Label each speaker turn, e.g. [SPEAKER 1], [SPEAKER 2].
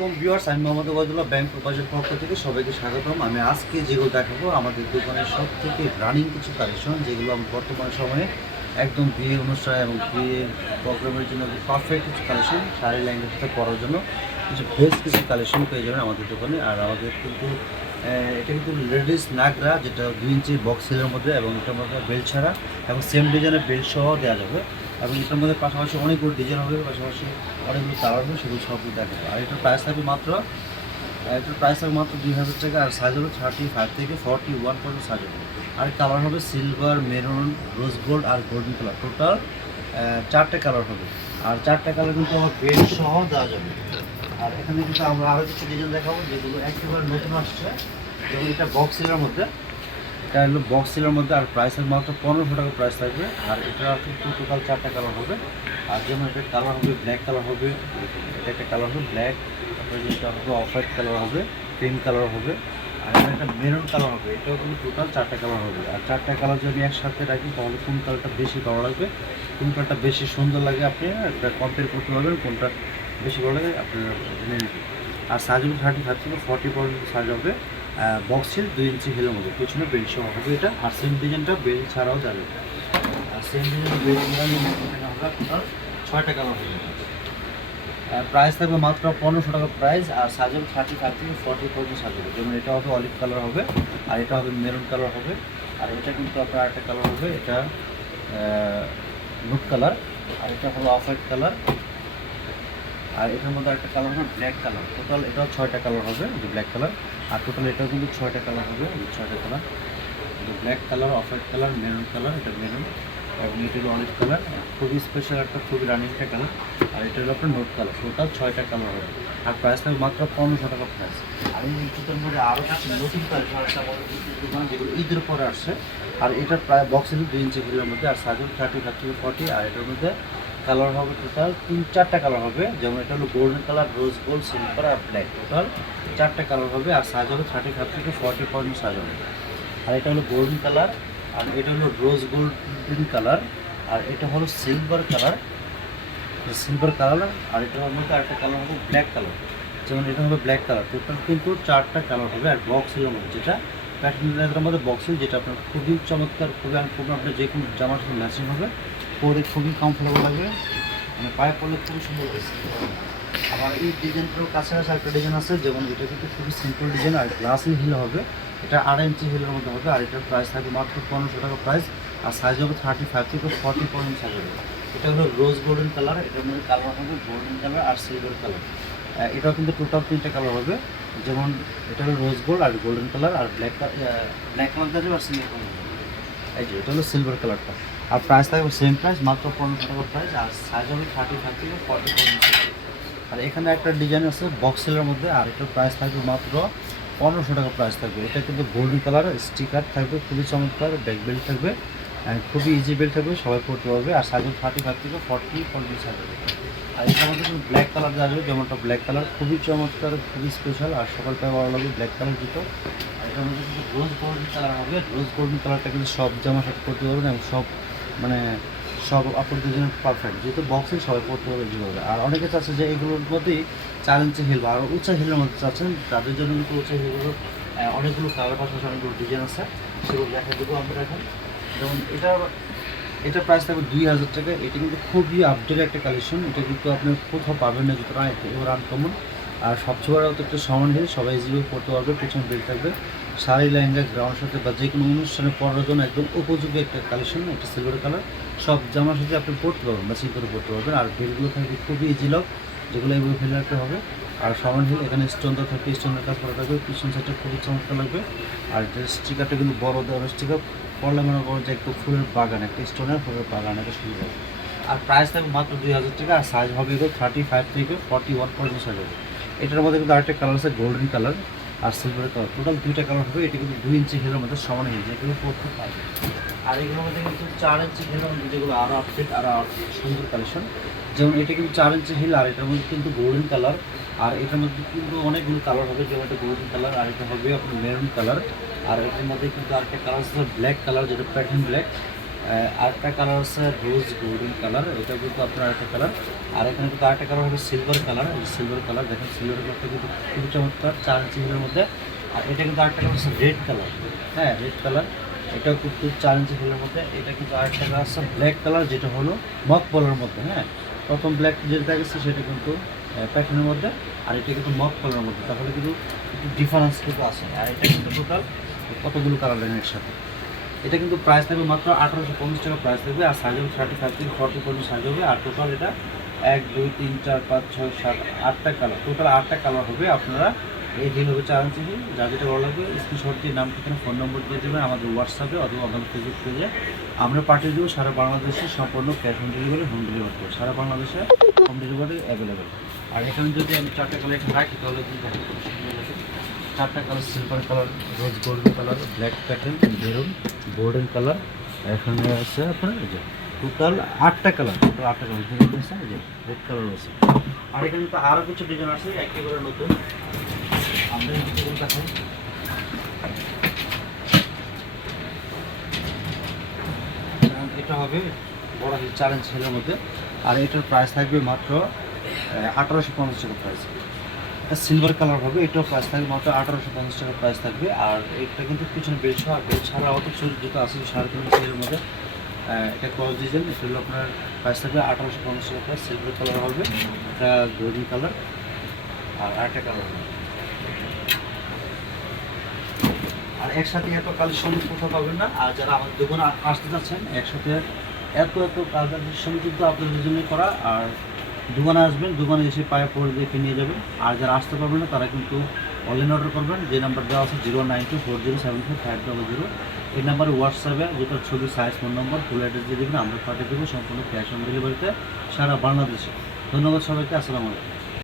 [SPEAKER 1] আলাইকুম ভিউয়ার্স, আমি মোহাম্মদ ওবায়দুল্লাহ ব্যাংক প্রবাসের পক্ষ থেকে সবাইকে স্বাগতম। আমি আজকে যেগুলো দেখাবো, আমাদের দোকানের সব থেকে রানিং কিছু কালেকশন যেগুলো আমি বর্তমান সময়ে একদম বিয়ে অনুষ্ঠান এবং বিয়ে প্রোগ্রামের জন্য পারফেক্ট কিছু কালেকশন শাড়ি ল্যাঙ্গুয়েজ সাথে পরার জন্য কিছু বেস্ট কিছু কালেকশন পেয়ে যাবেন আমাদের দোকানে। আর আমাদের কিন্তু এটা কিন্তু লেডিস নাগরা, যেটা দুই ইঞ্চি বক্সেলের মধ্যে এবং এটার মধ্যে বেল্ট ছাড়া এবং সেম ডিজাইনের বেল্ট সহ দেওয়া যাবে। এবং এটার মধ্যে পাশাপাশি অনেকগুলো ডিজাইন হবে, পাশাপাশি অনেকগুলো কালার হবে, সেগুলো সবগুলো দেখাবো। আর এটার প্রাইস থাকবে মাত্র এটার প্রাইস থাকবে মাত্র দুই হাজার টাকা, আর সাইজ হবে থার্টি ফাইভ থেকে ফর্টি ওয়ান পর্যন্ত সাইজ হবে। আর কালার হবে সিলভার মেরুন রোজ গোল্ড আর গোল্ডেন কালার টোটাল চারটে কালার হবে। আর চারটে কালার কিন্তু আমার বেল্ট সহ দেওয়া যাবে। আর এখানে কিন্তু আমরা আরও কিছু ডিজাইন দেখাবো, যেগুলো একেবারে নতুন আসছে যেমন এটা বক্সের মধ্যে। এটা হলো বক্স সিলের মধ্যে আর প্রাইস মাত্র পনেরোশো টাকা প্রাইস থাকবে। আর এটা টোটাল চারটা কালার হবে। আর যেমন এটা কালার হবে ব্ল্যাক কালার হবে, এটা একটা কালার হবে ব্ল্যাক তারপরে যেটা হবে অফ হোয়াইট কালার হবে ক্রিম কালার হবে, আর একটা মেরুন কালার হবে, এটাও কিন্তু টোটাল চারটা কালার হবে। আর চারটা কালার যদি একসাথে রাখি, তাহলে কোন কালারটা বেশি ভালো লাগবে, কোন কালারটা বেশি সুন্দর লাগে আপনি একটা কম্পেয়ার করতে পারবেন কোনটা বেশি ভালো লাগে আপনি জেনে নেবেন আর সাইজ হবে থার্টি থেকে ফর্টি পর্যন্ত সাইজ হবে। বক্সের দুই ইঞ্চি হিলের মধ্যে। পিছনে বেল্ট সহ হবে এটা, আর সেম ডিজাইনটা বেল্ট ছাড়াও যাবে আর সেম ডিজাইন বেল্ট আপনার ছয়টা কালার হবে প্রাইস থাকবে মাত্র পনেরোশো টাকা প্রাইস আর হবে থার্টি থেকে ফর্টি পর্যন্ত সাইজ যেমন এটা হবে অলিভ কালার হবে, আর এটা হবে মেরুন কালার হবে, আর এটা কিন্তু আপনার একটা কালার হবে, এটা নুট কালার আর এটা হলো অফ হোয়াইট কালার আর এটার মধ্যে একটা কালার হবে ব্ল্যাক কালার টোটাল এটাও ছয়টা কালার হবে যে ব্ল্যাক কালার আর টোটাল এটাও কিন্তু ছয়টা কালার হবে ছয়টা colour black colour off white colour maroon colour এটা মেরুন এবং এটা হলো কালার খুবই স্পেশাল একটা, খুবই রানিং একটা কালার আর এটা হলো আপনার নোট কালার টোটাল ছয়টা কালার হবে। আর প্রাইস থাকবে মাত্র পনেরোশো টাকা প্রাইস আর এই জুতোর মধ্যে আরও কিছু নতুন কালেকশন যেগুলো ঈদের পরে আসছে। আর এটার প্রায় বক্সের দুই ইঞ্চি হিলের মধ্যে, আর সাইজ থার্টি থেকে ফর্টি আর এটার মধ্যে কালার হবে টোটাল তিন, চারটা কালার হবে। যেমন এটা হলো golden colour rose gold silver আর ব্ল্যাক টোটাল চারটা কালার হবে আর সাইজ হবে থার্টি ফাইভ থেকে ফর্টি পর্যন্ত সাইজ হবে। আর এটা হলো গোল্ডেন কালার আর এটা হলো রোজ গোল্ডেন কালার আর এটা হলো সিলভার কালার সিলভার কালার আর এটার মধ্যে আরেকটা কালার হবে ব্ল্যাক কালার যেমন এটা হবে ব্ল্যাক কালার টোটাল কিন্তু চারটা কালার হবে আর বক্সের মধ্যে যেটা। প্যাটার্নের মধ্যে বক্সের যেটা আপনার খুবই চমৎকার, খুবই খুবই আপনার যে কোনো জামার সাথে ম্যাচিং হবে। পরে খুবই কমফোর্টেবল লাগবে। মানে পায়ে পরলে খুবই সুন্দর লাগছে। আবার এই ডিজাইনটার কাছাকাছি একটা ডিজাইন আছে যেমন এটা কিন্তু খুবই সিম্পল ডিজাইন আর গ্লাসের হিল হবে। এটা আড়াই ইঞ্চি হিলের মধ্যে হবে, আর এটার প্রাইস থাকবে মাত্র পনেরোশো টাকা প্রাইস আর সাইজ হবে থার্টি ফাইভ থেকে ফর্টি পর্যন্ত সাইজ হবে। এটা হলো রোজ গোল্ডেন কালার এটার মধ্যে কালার হবে গোল্ডেন কালার আর সিলভার কালার এটাও কিন্তু টোটাল তিনটে কালার হবে। যেমন এটা হলো রোজ গোল্ড আর গোল্ডেন কালার আর ব্ল্যাক ব্ল্যাক কালার আর সিলভার কালার এই যে, এটা হলো সিলভার কালারটা আর প্রাইস থাকবে সেম প্রাইস মাত্র পনেরোশো টাকা প্রাইস আর সাইজ হবে থার্টি ফাইভ থেকে ফর্টি আর এখানে একটা ডিজাইন আছে বক্সেলের মধ্যে, আর এটার প্রাইস থাকবে মাত্র পনেরোশো টাকা প্রাইস থাকবে। এটা কিন্তু গোল্ডেন কালার স্টিকার থাকবে, খুবই চমৎকার ব্যাক বেল্ট থাকবে, and খুবই ইজি বেল্ট থাকবে, সবাই পড়তে পারবে। আর সাইজ থার্টি ফাইভ থেকে ফর্টি পর্যন্ত সাইজ আর এটার মধ্যে কিন্তু ব্ল্যাক কালার যাবে, যেমনটা ব্ল্যাক কালার খুবই চমৎকার, খুবই স্পেশাল আর প্রায় ভালো লাগবে ব্ল্যাক কালার জুতো। আর এটার মধ্যে কিন্তু রোজ গোল্ডেন কালার হবে। রোজ গোল্ডেন কালারটা কিন্তু সব জামার সাথে পড়তে পারবেন, এবং সব মানে সব আপনাদের জন্য পারফেক্ট যেহেতু বক্সে সবাই পড়তে পারবে যেগুলো আর অনেকে চাচ্ছে যে এগুলোর মধ্যেই চার ইঞ্চি হিল বা আরও উঁচা হিলের মধ্যে চাচ্ছেন, তাদের জন্য কিন্তু উঁচা হিলগুলো অনেকগুলো কালার পাশাপাশি অনেকগুলো ডিজাইন আছে। সেগুলো দেখা দেবো আমরা এখন। যেমন এটা এটা প্রাইস থাকবে দুই হাজার টাকা। এটা কিন্তু খুবই আপডেট একটা কালেকশন এটা কিন্তু আপনি কোথাও পাবেন না যতটা এবার আনকমন আর সবচেয়ে বড় একটা সমান হিল সবাই ইজিভাবে পড়তে পারবে, পেছনে বেল্ট থাকবে। শাড়ি লেহেঙ্গা গ্রাউন্ড সাথে বা যে কোনো অনুষ্ঠানে পরার জন্য একদম উপযোগী একটা কালেকশন একটা সিলভার কালার সব জামার সাথে আপনি পড়তে পারবেন ম্যাচিং করে পড়তে পারবেন। আর বেলগুলো থাকবে খুবই ইজি লক যেগুলো এগুলো ফেলে রাখতে হবে। আর সমান হিল এখানে স্টোন দেওয়া থাকবে স্টোনের কাজ করা থাকবে। পিছন সাইডটা খুবই চমৎকার লাগবে। আর স্টিকারটা কিন্তু বড় দেওয়ার স্টিকার পড়লে মনে করো যে একটু ফুলের বাগান, একটা স্টোনের ফুলের বাগান, একটা সুন্দর আর প্রাইস থাকবে মাত্র দুই হাজার টাকা, আর সাইজ হবে থার্টি ফাইভ থেকে ফর্টি ওয়ান পর্যন্ত সাইজ হবে। এটার মধ্যে কিন্তু আরেকটা কালার আছে গোল্ডেন কালার আর সিলভার কালার টোটাল দুইটা কালার হবে, এটা কিন্তু দুই ইঞ্চি হিলের মধ্যে সমান হিল যেগুলো পড়তে পারবে আর এগুলোর মধ্যে কিন্তু চার ইঞ্চি হিলের মধ্যে যেগুলো আরও আপডেট আরও সুন্দর কালেকশন যেমন এটা কিন্তু চার ইঞ্চি হিল আর এটার মধ্যে কিন্তু গোল্ডেন কালার আর এটার মধ্যে কিন্তু অনেকগুলো কালার হবে, যেমন এটা গোল্ডেন কালার আর এটা হবে আপনার মেরুন কালার আর এটার মধ্যে কিন্তু আরেকটা কালার আছে ব্ল্যাক কালার যেটা প্যাটার্ন ব্ল্যাক আরেকটা কালার হচ্ছে রোজ গোল্ডেন কালার এটা কিন্তু আপনার আরেকটা কালার আর এখানে কিন্তু আরেকটা কালার হবে সিলভার কালার সিলভার কালার দেখেন সিলভার কালারটা কিন্তু খুবই চমৎকার, চার ইঞ্চির মধ্যে। আর এটা কিন্তু আরেকটা কালার হচ্ছে রেড কালার হ্যাঁ রেড কালার এটাও কিন্তু চার ইঞ্চি ফুলের মধ্যে। এটা কিন্তু আরেকটা কালার হচ্ছে ব্ল্যাক কালার যেটা হলো মক বলের মধ্যে হ্যাঁ। প্রথম ব্ল্যাক যেটা গেছে সেটা কিন্তু প্যাটার্নের মধ্যে। আর এটা কিন্তু মক কালারের মধ্যে। তাহলে কিন্তু একটু ডিফারেন্স কিন্তু আছে। আর এটা কিন্তু টোটাল কতগুলো কালার দেখেন এর সাথে এটা কিন্তু প্রাইস থাকবে মাত্র আঠারোশো পঞ্চাশ টাকা প্রাইস থাকবে, আর সাইজ হবে থার্টি ফাইভ থেকে ফর্টি পর্যন্ত সাইজ হবে, আর টোটাল এটা এক, দুই, তিন, চার, পাঁচ, ছয়, সাত, আটটা কালার টোটাল আটটা কালার হবে আপনারা এই দিন হবে চার ইঞ্চি হিল। যা যেটা ভালো লাগবে স্ক্রিনশট দিয়ে নাম, ঠিকানা ফোন নম্বর দিয়ে দেবেন, আমাদের হোয়াটসঅ্যাপে অথবা আমাদের ফেসবুক পেজে আমরা পাঠিয়ে দেবো সারা বাংলাদেশে সম্পূর্ণ cash on delivery home delivery করব সারা বাংলাদেশে হোম ডেলিভারি অ্যাভেলেবেল আর এখানে যদি আমি চারটে কালার রাখি, তাহলে কিন্তু দেখেন খুব সুন্দর লাগে। চারটা colour silver colour rose golden colour black pattern maroon golden colour এখানে আছে আপনার যে টোটাল আটটা কালার টোটাল আটটা কালার যে রেড কালার আছে আর এখানে তো আরও কিছু ডিজাইন আছে, একেবারে নতুন। আমরা ডিজাইন এটা হবে বড় ইঞ্চ হিলের মধ্যে। আর এটার প্রাইস থাকবে মাত্র আঠারোশো পঞ্চাশ টাকা প্রাইস সিলভার কালার হবে, এটাও প্রাইস থাকবে মাত্র আঠারোশো পঞ্চাশ টাকা প্রাইস থাকবে। আর এটা কিন্তু পিছনে বেল ছাড়া বেল ছাড়া অত ছোট যেটা আছে সাড়ে তিন ইঞ্চের মধ্যে এটা ক্রস ডিজাইন এটা আপনার প্রাইস থাকবে আঠারোশো পঞ্চাশ টাকা প্রাইস সিলভার কালার হবে, এটা গোল্ডেন কালার আর আরেকটা কালার হবে। আর একসাথে এত কালেকশন কোথাও পাবেন না, আর যারা আমাদের দোকানে আসতে যাচ্ছেন একসাথে এত এত কালেকশন কিন্তু আপনাদের জন্য করা, আর দোকানে আসবেন, দোকানে এসে পায়ে পড়ে দেখে নিয়ে যাবেন। আর যারা আসতে পারবেন না, তারা কিন্তু অনলাইন অর্ডার করবেন। যে নাম্বার দেওয়া আছে zero nine two four zero seven four five double zero এই নাম্বারে হোয়াটসঅ্যাপে যেটা ছবি size phone number full address দিয়ে দেবেন, আমরা পাঠিয়ে দেবো। সম্পূর্ণ ক্যাশ অন ডেলিভারিতে সারা বাংলাদেশে। ধন্যবাদ সবাইকে, আসসালামু আলাইকুম।